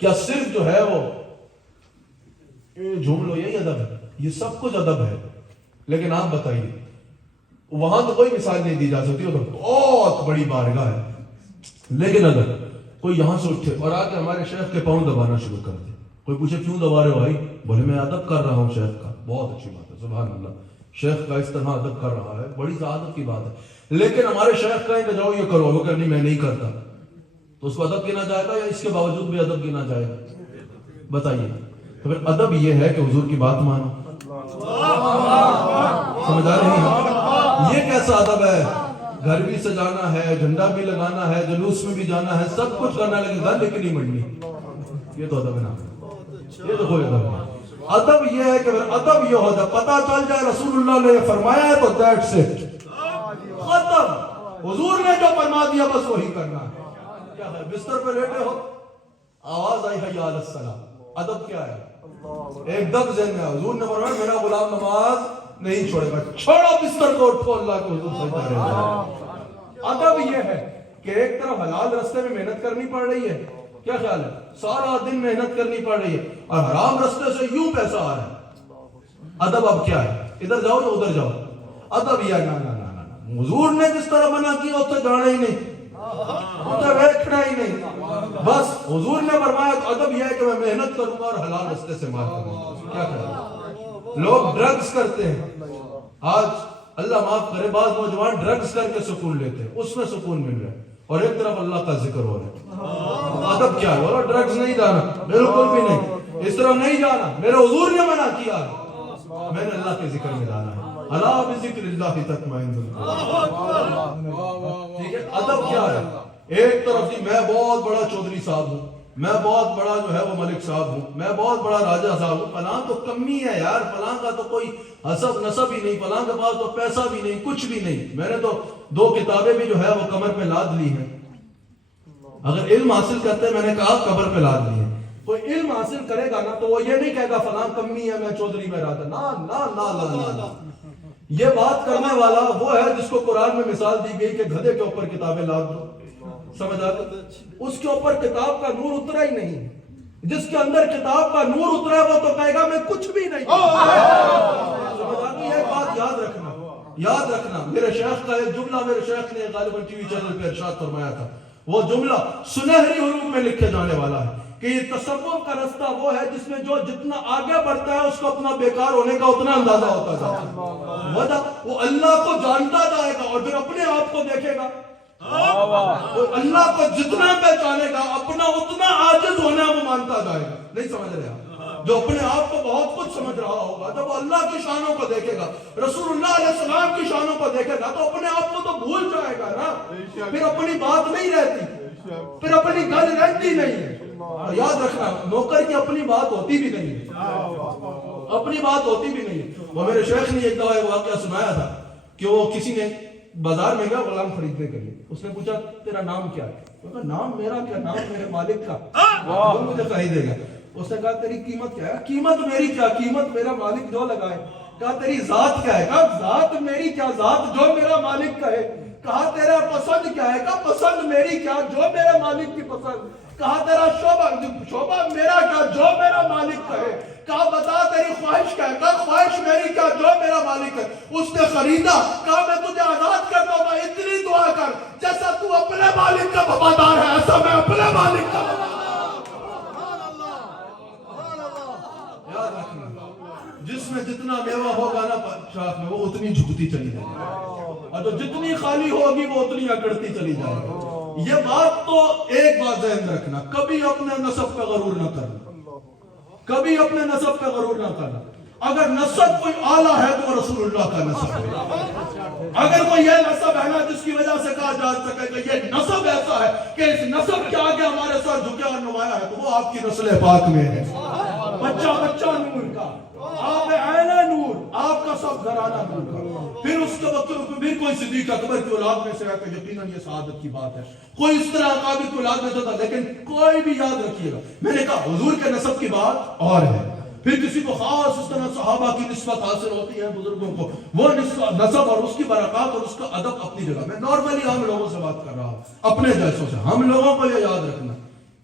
کیا صرف جو ہے وہ جھوم لو یہی ادب ہے؟ یہ سب کچھ ادب ہے، لیکن آپ بتائیے وہاں تو کوئی مثال نہیں دی جا سکتی، وہ تو بہت بڑی بارگاہ ہے، لیکن اگر کوئی یہاں سے اٹھے اور آ کے ہمارے شیخ کے پاؤں دبانا شروع کر دے، کوئی پوچھے کیوں دبا رہے ہو بھائی، بولے میں ادب کر رہا ہوں شیخ کا، بہت اچھی بات ہے، سبحان اللہ، شیخ کا اس طرح ادب کر رہا ہے، بڑی سعادت کی بات ہے، لیکن ہمارے شیخ کہیں کہ جاؤ یہ کرو، وہ کہ نہیں میں نہیں کرتا، تو اس کو ادب گنا جائے گا یا اس کے باوجود بھی ادب گنا جائے گا؟ بتائیے۔ تو پھر ادب یہ ہے کہ حضور کی بات مانو، سمجھ آ رہی ہے؟ یہ کیسا ادب ہے؟ گھر بھی سجانا ہے، جھنڈا بھی لگانا ہے، جلوس میں بھی جانا ہے، سب کچھ کرنا، لیکن گھر لے کے نہیں بڑھنی، یہ تو ادب نہ، یہ تو کوئی ادب نہیں۔ ادب یہ ہے کہ ادب یہ ہوتا پتہ چل جائے رسول اللہ نے فرمایا ہے تو دیٹس اٹ، ختم، حضور نے جو فرما دیا بس وہی کرنا ہے۔ کیا ہے؟ بستر پہ لیٹے ہو، آواز آئی حی علی الصلاۃ، ادب کیا ہے؟ ایک دم ذہن میں حضور نے فرمایا میرا غلام نماز نہیں چھوڑے گا، چھوڑو بستر کو، اٹھو اللہ کے حضور سجدہ رہے گا۔ ادب یہ ہے کہ ایک طرف حلال رستے میں محنت کرنی پڑ رہی ہے، کیا خیال ہے؟ سارا دن محنت کرنی پڑ رہی ہے اور حرام رستے سے یوں پیسہ آ رہا ہے۔ ادب اب کیا ہے؟ ادھر جاؤ یا ادھر جاؤ؟ ادب یہ نا نا نا نا، حضور نے جس طرح منع کیا اس سے جانا ہی نہیں، ادھر بیٹھنا ہی نہیں، بس حضور نے فرمایا تو ادب یہ ہے کہ میں محنت کروں گا اور حلال رستے سے مال کروں گا۔ کیا خیال ہے؟ لوگ ڈرگز کرتے ہیں، آج اللہ معاف کرے بعض نوجوان ڈرگز کر کے سکون لیتے ہیں، اس میں سکون مل رہا ہے اور ایک طرف اللہ کا ذکر ہو رہا ہے۔ ادب کیا ہے؟ بولو ڈرگز نہیں جانا، بالکل بھی نہیں، اس طرح نہیں جانا، میرے حضور نے منع کیا ہے، میں نے اللہ کے ذکر میں جانا ہے، الا بذکر اللہ تطمئن القلوب۔ ٹھیک ہے؟ ادب کیا ہے؟ ایک طرف جی میں بہت بڑا چودھری صاحب ہوں، میں بہت بڑا جو ہے وہ ملک صاحب ہوں، میں بہت بڑا راجہ صاحب ہوں، فلاں تو کمی ہے یار، فلاں کا تو کوئی حسب نسب ہی نہیں، فلاں کے پاس تو پیسہ بھی نہیں، کچھ بھی نہیں، میں نے تو 2 کتابیں بھی جو ہے وہ کمر پہ لاد لی ہیں۔ اگر علم حاصل کرتے ہیں، میں نے کہا کمر پہ لاد لی ہے، کوئی علم حاصل کرے گا نا تو وہ یہ نہیں کہے گا فلاں کمی ہے میں چودھری میں راجہ، نا نا نا نا نا، یہ بات کرنے والا وہ ہے جس کو قرآن میں مثال دی گئی کہ گدھے کے اوپر کتابیں لاد دو، سمجھ آتا؟ اس کے اوپر کتاب کا نور اترا ہی نہیں، جس کے اندر کتاب کا نور اترا ہے وہ تو کہے گا میں کچھ بھی نہیں، سمجھ آتی؟ یہ بات یاد رکھنا، یاد رکھنا۔ میرے شیخ کا ایک جملہ میرے شیخ نے غالباً ٹی وی چینل پہ ارشاد فرمایا تھا، وہ جملہ سنہری حروف میں لکھے جانے والا ہے کہ یہ تصوف کا رستہ وہ ہے جس میں جو جتنا آگے بڑھتا ہے اس کو اپنا بیکار ہونے کا اتنا اندازہ ہوتا جاتا ہے، وجہ وہ اللہ کو جانتا جائے گا اور پھر اپنے آپ کو دیکھے گا، وہ اللہ کو جتنا پہچانے گا اپنا اتنا عاجز ہونا وہ مانتا جائے گا۔ نہیں سمجھ رہے آپ؟ جو اپنے آپ کو بہت کچھ سمجھ رہا ہوگا جب وہ اللہ کی شانوں کو دیکھے گا، رسول اللہ علیہ السلام کی شانوں کو دیکھے گا تو اپنے آپ کو تو بھول جائے گا نا، پھر اپنی بات نہیں رہتی، پھر اپنی گل رہتی نہیں ہے۔ اور یاد رکھنا نوکر کی اپنی بات ہوتی بھی نہیں ہے، اپنی بات ہوتی بھی نہیں ہے۔ وہ میرے شیخ نے ایک دفعہ واقعہ سنایا تھا کہ وہ کسی نے بازار میں گیا غلام خریدنے کے لیے، اس نے پوچھا تیرا نام کیا ہے؟ وہ کہا نام میرا کیا، نام میرے مالک کا، وہ مجھے خریدے گا۔ اس نے کہا تیری قیمت کیا ہے؟ قیمت میری کیا، قیمت میرا مالک جو لگائے۔ کہا تیری ذات کیا ہے؟ کہا ذات میری کیا، ذات جو میرا مالک کہے۔ کہا تیرا پسند کیا ہے؟ کہا پسند میری کیا، جو میرے مالک کی پسند۔ کہا تیرا شعبہ، شعبہ میرا کیا، جو میرا مالک کہے۔ کہا بتا تیری خواہش کیا ہے؟ کہا خواہش میری کیا، جو میرا مالک ہے۔ اس نے خریدا، کہا میں تجھے آزاد کر دوں گا، اتنی دعا کر جیسا تو اپنے مالک کا وفادار ہے ایسا میں اپنے مالک کا وفادار۔ یاد رکھنا جس میں جتنا میوہ ہوگا نا شاخ میں وہ اتنی جھکتی چلی جائے گی، اور جو جتنی خالی ہوگی وہ اتنی اکڑتی چلی جائے گی۔ یہ بات تو ایک بات ذہن رکھنا، کبھی اپنے نسب پہ غرور نہ کرنا، کبھی اپنے نسب پہ غرور نہ کرنا۔ اگر نسب کوئی اعلیٰ ہے تو وہ رسول اللہ کا نسب ہے، اگر کوئی یہ نسب ہے نا جس کی وجہ سے کہا جا سکے کہ یہ نسب ایسا ہے کہ اس نسب کے آگے ہمارے ساتھ جھکے اور نمایاں ہے تو وہ آپ کی نسل پاک میں ہے، بچہ بچہ نور کا، آپ عین نور، آپ کا سب گھرانہ نور کا۔ پھر اس کے وقت پھر کوئی صدیق اکبر کی اولاد میں سے ہے کہ یقیناً یہ سعادت کی بات ہے، کوئی اس طرح عقابی کی اولاد میں سے تھا، لیکن کوئی بھی یاد رکھیے گا میں نے کہا حضور کے نسب کی بات اور ہے، پھر کسی کو خاص اس طرح صحابہ کی نسبت حاصل ہوتی ہے، بزرگوں کو وہ نسب اور اس کی برکات اور اس کا ادب اپنی جگہ۔ میں نارملی ہم لوگوں سے بات کر رہا ہوں، اپنے جیسوں سے، ہم لوگوں کو یہ یاد رکھنا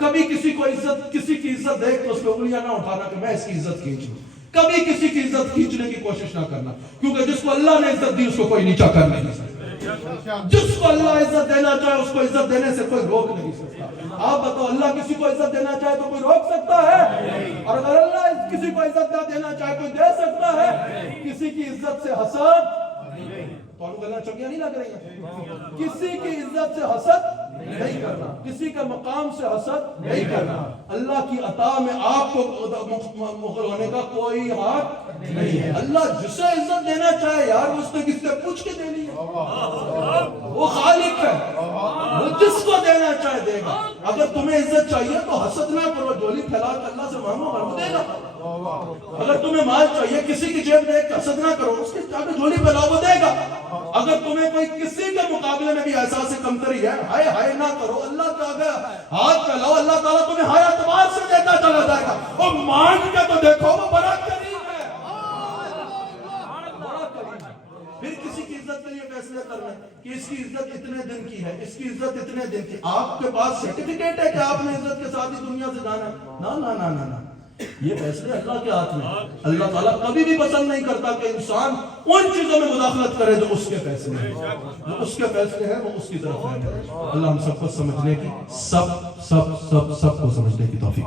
کبھی کسی کی عزت دیکھ تو اس پہ انگلیاں نہ اٹھانا کہ میں اس کی عزت کھینچ لوں. کبھی کسی کی عزت کھینچنے کی کوشش نہ کرنا, کیونکہ جس کو اللہ نے عزت دی اس کو کوئی نیچا کر نہیں سکتا. جس کو اللہ عزت دینا چاہے اس کو عزت دینے سے کوئی روک نہیں سکتا. آپ بتاؤ, اللہ کسی کو عزت دینا چاہے تو کوئی روک سکتا ہے؟ اور اگر اللہ کسی کو عزت نہ دینا چاہے کوئی دے سکتا ہے؟ کسی کی عزت سے حسد, تو گلیں چنگیاں نہیں لگ رہی ہیں, کسی کی عزت سے حسد نہیں کرنا, کسی کے مقام سے حسد نہیں کرنا. اللہ کی عطا میں آپ کو مغر ہونے کا کوئی حق نہیں ہے. اللہ جسے عزت دینا چاہے یار اس نے کس سے پوچھ کے دینی ہے, وہ خالق ہے, وہ جس کو دینا چاہے دے گا. اگر تمہیں عزت چاہیے تو حسد نہ کرو, جھولی پھیلا کے اللہ سے مانگو اور وہ دے گا. اگر تمہیں مال چاہیے کسی کی جیب دیکھ کے حسد نہ کرو, اس کے آگے جھولی پھیلاؤ وہ دے گا. اگر تمہیں کوئی کسی کے مقابلے میں بھی احساس کمتری ہے, ہائے ہائے نہ کرو, اللہ کے آگے ہاتھ پھیلاؤ, اللہ تعالیٰ تمہیں ہر اعتبار سے دیتا چلا جائے گا. اور مانگ کے تو دیکھو, وہ بڑا قریب ہے, بڑا قریب ہے. پھر کسی کی عزت کے لیے فیصلے کرنا کہ اس کی عزت اتنے دن کی ہے, اس کی عزت اتنے دن کی. آپ کے پاس سرٹیفکیٹ ہے کہ آپ نے عزت کے ساتھ ہی دنیا سے جانا ہے؟ نا نا نا نا نا, یہ فیصلے اللہ کے ہاتھ میں. اللہ تعالیٰ کبھی بھی پسند نہیں کرتا کہ انسان ان چیزوں میں مداخلت کرے جو اس کے فیصلے ہیں, جو اس کے فیصلے ہیں وہ اس کی طرف ہے. اللہ ہم سب کو سمجھنے کی, سب کو سمجھنے کی توفیق.